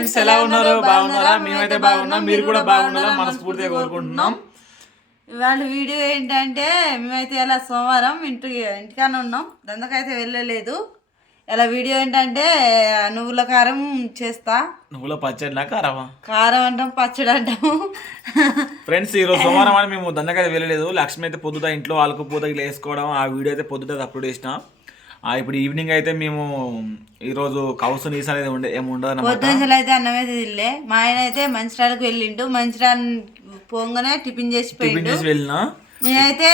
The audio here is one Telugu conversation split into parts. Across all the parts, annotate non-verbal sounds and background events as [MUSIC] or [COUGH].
ఫ్రెండ్స్ ఎలా ఉన్నారు బాగున్నారా? మేమైతే బాగున్నాం మీరు కూడా బాగున్నారా మనస్ఫూర్తిగా కోరుకుంటున్నాం. ఇవాళ వీడియో ఏంటంటే మేమైతే ఇలా సోమవారం ఇంటికి ఇంటికానే ఉన్నాం. దందకైతే వెళ్ళలేదు. ఇలా వీడియో ఏంటంటే నువ్వుల కారం చేస్తా. నువ్వుల పచ్చడి నా కారమా? కారం అంటాం పచ్చడి అంటాము ఫ్రెండ్స్ ఈ రోజు సోమవారం అని మేము దండకైతే వెళ్ళలేదు. లక్ష్మి అయితే పొద్దుట ఇంట్లో ఆలుకుపోత ఇట్లా వేసుకోవడం ఆ వీడియో అయితే పొద్దుట అప్లోడ్ చేసిన. ఇప్పుడు ఈవినింగ్ అయితే మేము ఈరోజు కౌసు నీస్ అనేది ఉండే ఏమి ఉండదు అన్నమాట. పొద్దుంచలు అయితే అన్నం అయితే తినలే. మా ఆయన అయితే మంచిర్యాలకు వెళ్ళిండు. మంచిర్యాల పోగానే టిఫిన్ చేసి టిఫిన్ చేసి వెళ్ళినా? నేనైతే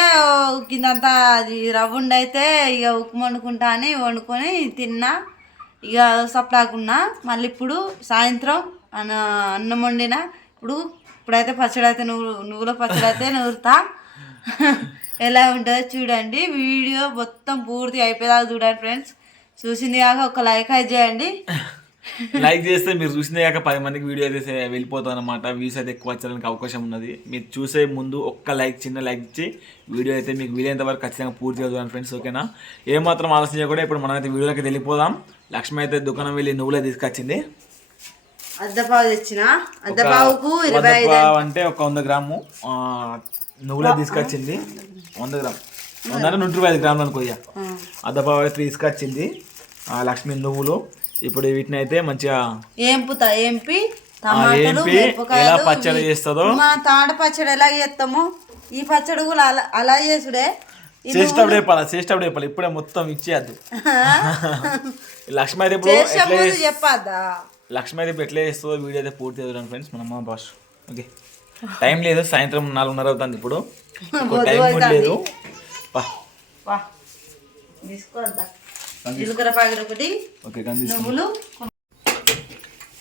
కిందంతా అది రవ్వ ఉండి అయితే ఇక ఉప్పు వండుకుంటా అని వండుకొని తిన్నా. ఇక సప్లాకున్నా మళ్ళీ ఇప్పుడు సాయంత్రం అన్న అన్నం వండిన. ఇప్పుడు ఇప్పుడైతే పచ్చడి అయితే నువ్వు నువ్వుల పచ్చడి అయితే నూరుతా. ఎలా ఉంటుందో చూడండి. వీడియో మొత్తం పూర్తి అయిపోయేదాకా చూడండి ఫ్రెండ్స్. చూసింది కాక ఒక లైక్ అయితే చేయండి. లైక్ చేస్తే మీరు చూసిందే కాక పది మందికి వీడియో అయితే సే- వెళ్ళిపోతుంది అనమాట వ్యూస్ అయితే ఎక్కువ వచ్చడానికి అవకాశం ఉన్నది. మీరు చూసే ముందు ఒక్క లైక్ చిన్న లైక్ ఇచ్చి వీడియో అయితే మీకు వీలైనంత వరకు ఖచ్చితంగా పూర్తిగా చూడండి ఫ్రెండ్స్ ఓకేనా? ఏమాత్రం ఆలోచన చేయకుండా ఇప్పుడు మనం అయితే వీడియోలోకి వెళ్ళిపోదాం. లక్ష్మి అయితే దుకాణం వెళ్ళి నువ్వులే తీసుకొచ్చింది. అద్దపావు తెచ్చిన? అద్దపావుకు అంటే ఒక వంద గ్రాము నువ్వులే తీసుకొచ్చింది. వంద గ్రామ్. వంద అంటే నూట ఇరవై ఐదు గ్రాములు అనుకోయ్యా అద్దపావు అయితే తీసుకొచ్చింది. ఆ, లక్ష్మి నువ్వులు. ఇప్పుడు వీటిని అయితే మంచిగా ఏంపుతా ఏంపి? టమాటాలు ఎలా పచ్చడి చేస్తుందో. మా తాడ పచ్చడి ఎలా చేస్తామో ఈ పచ్చడి కూడా అలా అలా చేసుడే. చేసేటప్పుడు చెప్పాలి? చేసేటప్పుడు చెప్పాలి? ఇప్పుడే మొత్తం ఇచ్చేయద్దు. [LAUGHS] లక్ష్మి అయితే ఇప్పుడు చెప్పద్దా? లక్ష్మి అయితే ఇప్పుడు ఎట్లా చేస్తుందో వీడియో అయితే పూర్తి చూడండి ఫ్రెండ్స్ మన అమ్మ బాస్ ఓకే టైం లేదు సాయంత్రం నాలుగున్నర అవుతుంది ఇప్పుడు. [LAUGHS] టైం కూడా లేదు.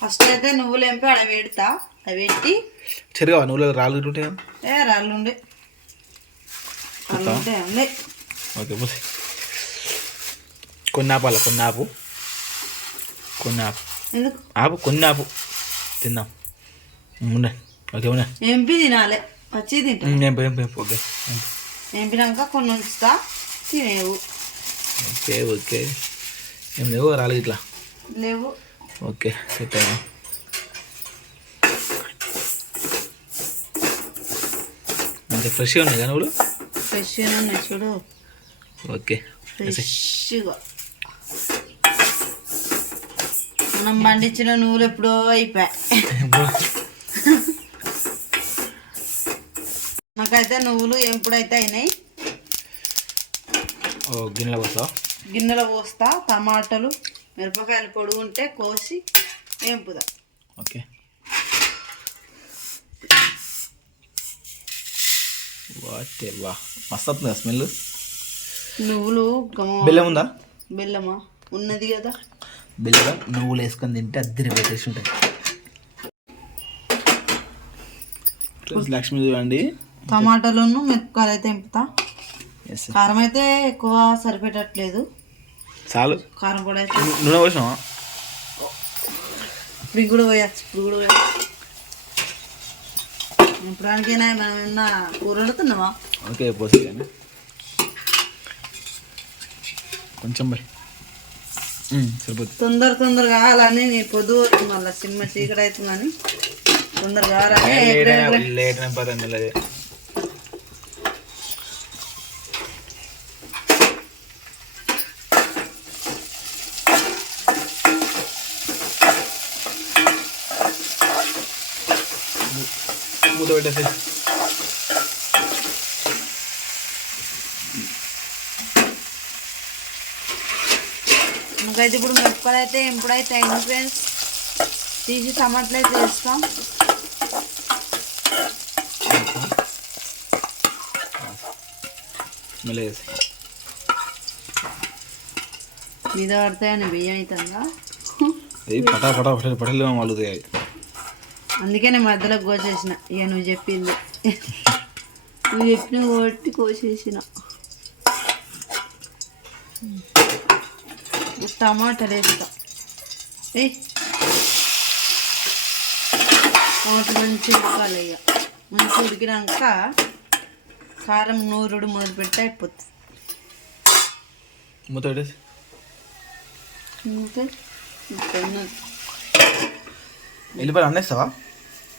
ఫస్ట్ అయితే నువ్వులు ఎంపి అక్కడ పెడతా. అవి పెట్టి. సరిగా నువ్వులు రాళ్ళు ఉంటాయి? ఏ రాళ్ళు ఉండే. ఓకే కొన్ని ఆపాల కొన్ని ఆపు కొన్ని ఆపు ఆపు కొన్ని ఆపు తిందాం. ఉండే. ఓకే ఉండే ఎంపి తినాలి పచ్చి తింటా నేను పోయి పోయి ఓకే ఎంపినాక కొన్ని ఉంచుతా తినేవు. Okay okay. ఏం లేవు రాళ్ళు ఇట్లా. లేవు. ఓకే సెట్ అయ్యా మంచిగా ఫ్రెష్గా ఉన్నాయి కదా నువ్వులు? ఫ్రెష్గా ఉన్నాయి చూడు. ఓకే. ఫ్రెష్గా. మనం పండించిన నువ్వులు ఎప్పుడో అయిపోయాయి. నాకైతే నువ్వులు ఎప్పుడైతే అయినాయి. ఓ గిన్నెలో పోస్తావా? గిన్నెలో పోస్తా టమాటాలు మిరపకాయలు పొడుగు ఉంటే కోసి వేంపుదా ఓకే. వాటే వా మస్తు వస్తుంది కదా స్మెల్. నువ్వులు బెల్లం ఉందా? బెల్లమా? ఉన్నది కదా. బెల్లం నువ్వులు వేసుకొని తింటే అద్దరి పెట్టేసి ఉంటాయి Friends, లక్ష్మి చూడండి. టమాటాలను మిరపకాయలు అయితే ఎంపుతా. ఎస్ కారం అయితే ఎక్కువ సరిపెట్టట్లేదు. చాలు. కారం పొడి అయితే. నూనె పోసినావా? ఇప్పుడు కూడా పోయచ్చు ఇప్పుడు కూడా పోయచ్చు. ఇప్పుడానికైనా మనం ఏమన్నా కూర వండుతున్నావా? ఓకే పోసి కొంచెం బై సరిపోతుంది తొందర తొందర కావాలని నేను పొద్దు మళ్ళీ. సినిమా చీకటి అవుతుందని తొందర కావాలని లేట్ అయిపోతుంది పెట్టేసి నాకైతే ఇప్పుడు మిరపకాయలు అయితే ఎప్పుడైతే అయింది ఫ్రెండ్స్ తీసి టమాటాలు అయితే వేస్తాం మీద పడతాయని బియ్యం అవుతుందా పటా పటా పటలు పటలు వాళ్ళు అందుకే నేను మధ్యలో కోసేసిన. ఇక నువ్వు చెప్పింది. నువ్వు చెప్పిన కొట్టి కోసేసిన. టమాటాలు వేస్తా. ఏ? టమాటా మంచి ఉడకాలి ఇక మంచి ఉడికినాక కారం నూరుడు మొదలు పెడితే అయిపోతుంది. మూత వెళ్ళిపోయి అన్నేస్తావా?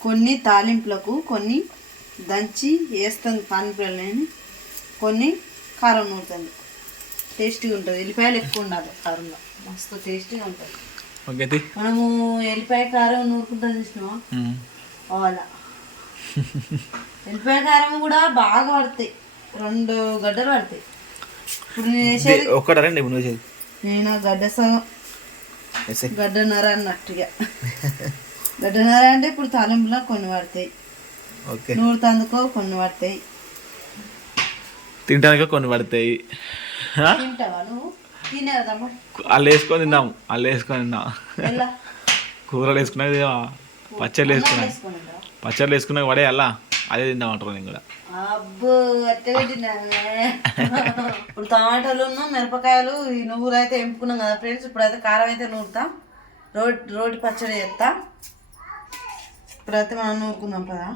కొన్ని తాలింపులకు కొన్ని దంచి వేస్తుంది పానీపూరని కొన్ని కారం నూరుతుంది టేస్టీగా ఉంటుంది. ఎల్లిపాయలు ఎక్కువ ఉండాలి కారంలో. మస్తు టేస్టీగా ఉంటుంది. మనము ఎల్లిపాయ కారం నూరుకుంటాం చూసినావా? ఉమ్. అలా ఎల్లిపాయ కారం కూడా బాగా పడతాయి. రెండు గడ్డలు పడతాయి. ఇప్పుడు నేను వేసేది నువ్వు చేసి నేను గడ్డ సగం. గడ్డన్నర అన్నట్టుగా. గడ్డన్నర అంటే ఇప్పుడు తాలింపులో కొన్ని పడతాయి. ఓకే. నూరు తందుకో కొన్ని పడతాయి. తినడానికి కొన్ని పడతాయి. వాళ్ళు వేసుకొని తిందాం. వాళ్ళు వేసుకొని ఎలా? కూరలు వేసుకున్నది పచ్చళ్ళు వేసుకున్నావా? పచ్చళ్ళు వేసుకున్నాక పడే అలా అదే తిందాం అంటారు నేను కూడా. అబ్బో అట్టగా ఇప్పుడు టమాటాలు మిరపకాయలు ఈ నువ్వులు అయితే ఎంపుకున్నాం కదా ఫ్రెండ్స్. ఇప్పుడైతే కారం అయితే నూరుతాం. రోడ్ రోటి పచ్చడి చేస్తా. ఇప్పుడైతే మనం నూరుకుందాం కదా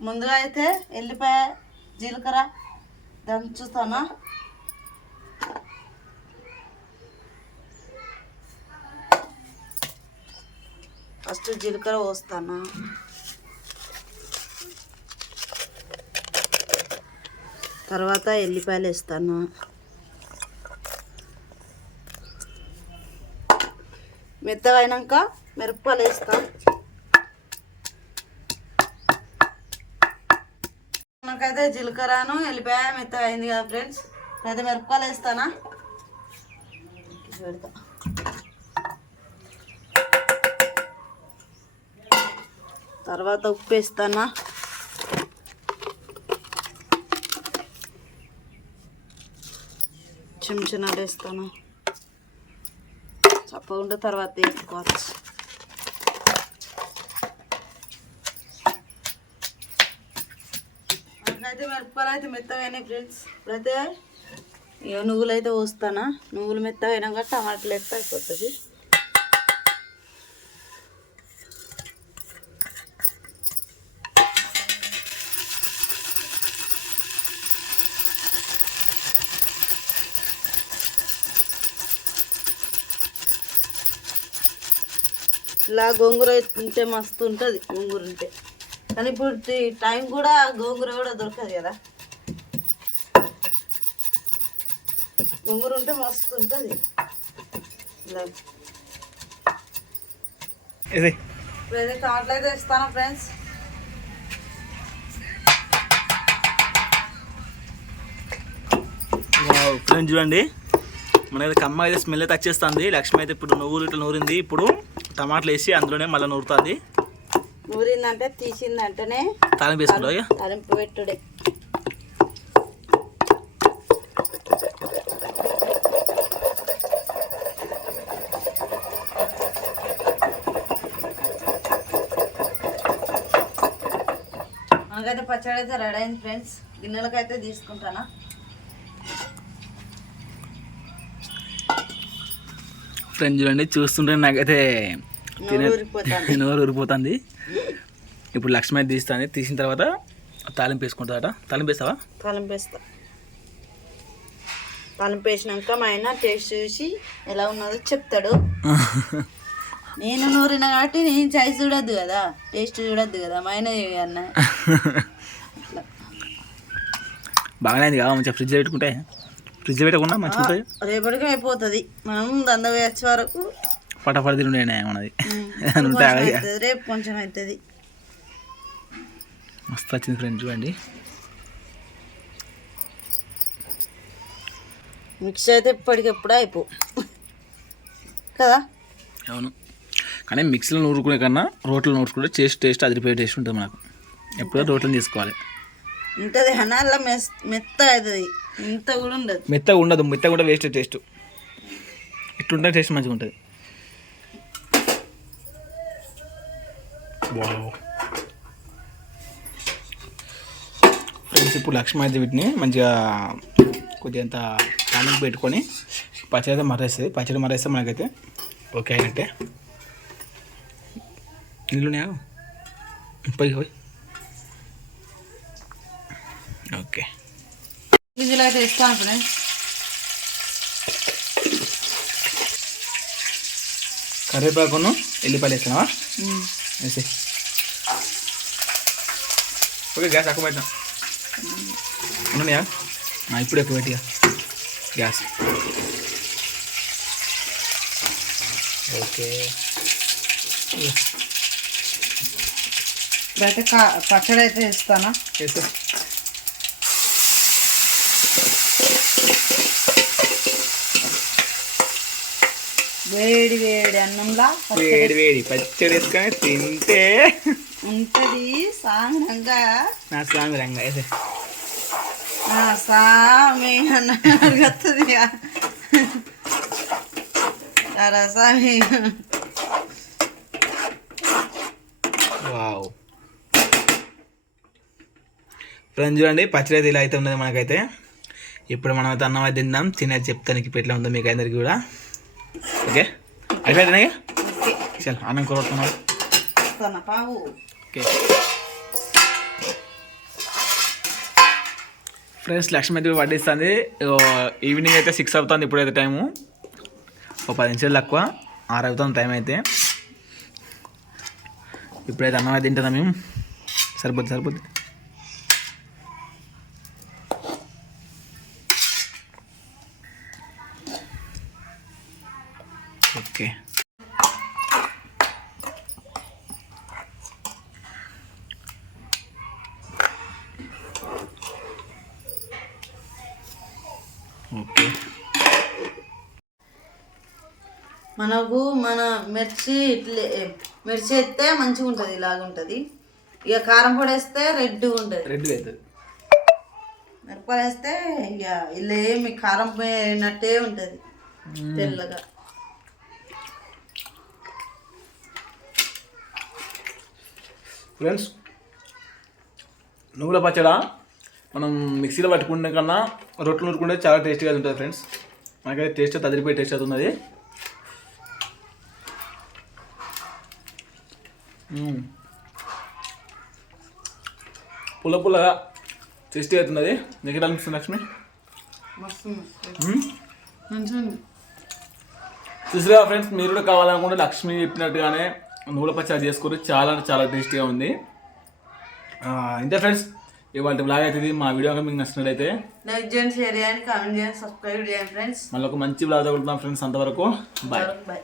ముందుగా అయితే ఎల్లిపాయ జీలకర్ర దంచుతానా ఫస్ట్ జీలకర్ర పోస్తాను? తర్వాత ఎల్లిపాయలు వేస్తాను? మెత్తగా అయినాక మిరపకాయలు వేస్తాను నాకైతే జీలకర్రను ఎల్లిపాయ మెత్తగా అయింది కదా ఫ్రెండ్స్ అయితే మిరపకాయలు వేస్తానా? పెడతా. తర్వాత ఉప్పు వేస్తానా? చెంచనాలు వేస్తాను? చప్పకుండా తర్వాత వేసుకోవచ్చు. అయితే మిరపకాయలు అయితే మెత్తగానే ఫ్రెండ్స్. ఇప్పుడైతే ఇక నువ్వులు అయితే పోస్తానా? నువ్వులు మెత్తగా అయినాక టమాటాలు ఎక్కువ అయిపోతుంది. ఇలా గోంగూర ఉంటే మస్తు ఉంటుంది. గోంగూర ఉంటే. కానీ ఇప్పుడు టి- కూడా గోంగూర కూడా దొరకదు కదా. గోంగూర ఉంటే మస్తు ఉంటుంది. ఇప్పుడైతే టమాటాలు అయితే ఇస్తాను ఫ్రెండ్స్? ఫ్రెండ్స్ చూడండి. మనకైతే కమ్మ అయితే స్మెల్ అయితే వచ్చేస్తుంది. లక్ష్మి అయితే ఇప్పుడు నువ్వులు ఇట్లా నూరింది. ఇప్పుడు టమాటాలు వేసి అందులోనే మళ్ళీ నూరుతుంది. నూరిందంటే తీసిందంటేనే. తాలింపు వేసుకుంటావు తలింపు పెట్టుడే. మనకైతే పచ్చడి అయితే రెడీ అయింది ఫ్రెండ్స్. గిన్నెలకైతే తీసుకుంటానా? ఫ్రెండ్స్ చూడండి చూస్తుంటే నాకైతే నోరు ఊరిపోతుంది ఇప్పుడు లక్ష్మి తీస్తుంది. తీసిన తర్వాత తాలింపు వేసుకుంటుందట. తాలింపు వేస్తావా? తాలింపు వేస్తా. తాలింపు వేసినాక మా ఆయన టేస్ట్ చూసి ఎలా ఉన్నదో చెప్తాడు. [LAUGHS] నేను నూరిన కాబట్టి నేను చాయ్ చూడొద్దు కదా. టేస్ట్ చూడొద్దు కదా. మా ఆయన అన్న. [LAUGHS] బాగానే కదా మంచిగా ఫ్రిడ్జ్ పెట్టుకుంటే. ఫ్రిడ్జ్ పెట్టకుండా మంచిగా రేపటికి అయిపోతుంది. మనం దంద వేసే వరకు. పటాపట ఉంటాయి అవి. అవుతుంది, రేపు కొంచెం అవుతుంది మస్తు వచ్చింది ఫ్రెండ్స్ చూడండి. మిక్స్ అయితే ఇప్పటికెప్పుడు అయిపో. కదా? అవును. కానీ మిక్సీలో నూరుకునే కన్నా రోట్లో నూరుకుంటే టేస్ట్ టేస్ట్ అదిరిపోయే టేస్ట్ ఉంటుంది మనకు. ఎప్పుడో రోట్లో తీసుకోవాలి. ఉంటుంది మెస్ మెత్త అవుతుంది. ఇంత కూడా ఉండదు. మెత్తగా ఉండదు. మెత్తగా కూడా వేస్ట్ టేస్ట్. ఇట్లుంటే టేస్ట్ మంచిగా ఉంటుంది వావ్ ఫ్రెండ్స్ ఇప్పుడు లక్ష్మీ అయితే వీటిని మంచిగా కొద్దిగా అంత తాలింపు పెట్టుకొని పచ్చడి అయితే మరేస్తుంది పచ్చడి మరేస్తే మనకైతే ఓకే అయినట్టే. నీళ్ళున్నాయా పోయి పోయి. ఓకే. అయితే ఇస్తాను ఫ్రెండ్స్ కరివేపాకును ఎల్లిపాయలు వేస్తున్నావా? వేసి ఓకే గ్యాస్ ఎక్కువ పెట్టినా ఉన్నాయా ఆ, ఇప్పుడు ఎక్కువ పెట్టిగా గ్యాస్ ఓకే ఇప్పుడైతే కా పచ్చడి అయితే ఇస్తానా వేడి వేడి అన్నంలా వేడి వేడి పచ్చడి వేసుకొని తింటే ఉంటది సాంగంగా నా స్వామి రంగా వేసే ఆ, సామి అన్నది అలా సామి. వావ్. ఫ్రెండ్స్ చూడండి పచ్చడి అయితే ఇలా అయితే ఉన్నది మనకైతే. ఇప్పుడు మనం అయితే అన్నం అయితే తిందాం తినేది చెప్తాను ఇప్పుడు ఎట్లా ఉందో మీకు అందరికి కూడా. ఓకే. అయిపోయిందా చల్ అన్నం పావు. ఓకే. ఫ్రెండ్స్ లక్ష్మి అయితే వడ్డిస్తుంది ఈవినింగ్ అయితే సిక్స్ అవుతుంది ఇప్పుడైతే టైము ఒక పది నిమిషాలు తక్కువ. ఆరు అవుతుంది టైం అయితే. ఇప్పుడైతే అన్నం అయితే తింటుందా మేము. సరిపోద్ది సరిపోద్ది ఓకే ఓకే మనకు మన మిర్చి ఇట్లే మిర్చి ఎత్తే మంచిగా ఉంటుంది ఇలాగ ఉంటుంది. ఇక కారం పొడి వేస్తే రెడ్గా ఉంటుంది. రెడ్ అవుతుంది. మిరపకాయలు వేస్తే ఇక ఇలా ఏమి కారం పోయినట్టే ఉంటుంది తెల్లగా. ఫ్రెండ్స్ నువ్వుల పచ్చడా మనం మిక్సీలో పట్టుకునే కన్నా రొట్టెలు నూరుకుంటే చాలా టేస్టీగా ఉంటుంది ఫ్రెండ్స్. మనకైతే టేస్ట్ తదిరిపోయి టేస్ట్ అవుతున్నది. పుల్ల పుల్లగా టేస్టీ అవుతున్నది. ఎట్లా అనిపిస్తుంది లక్ష్మి? చూసారా ఫ్రెండ్స్ మీరు కూడా కావాలనుకుంటే లక్ష్మి చెప్పినట్టుగానే నువ్వుల పచ్చడి చేసుకోరు. చాలా అంటే చాలా టేస్టీగా ఉంది. ఇంతే ఫ్రెండ్స్ ఇవాళ బ్లాగ్ అయితే ఇది మా వీడియో మీకు నచ్చినట్లయితే లైక్ చేయండి షేర్ చేయండి కామెంట్ చేయండి సబ్స్క్రైబ్ చేయండి ఫ్రెండ్స్ మళ్ళీ ఒక మంచి బ్లాగ్ తగులుతున్నాం ఫ్రెండ్స్ అంతవరకు బాయ్ బాయ్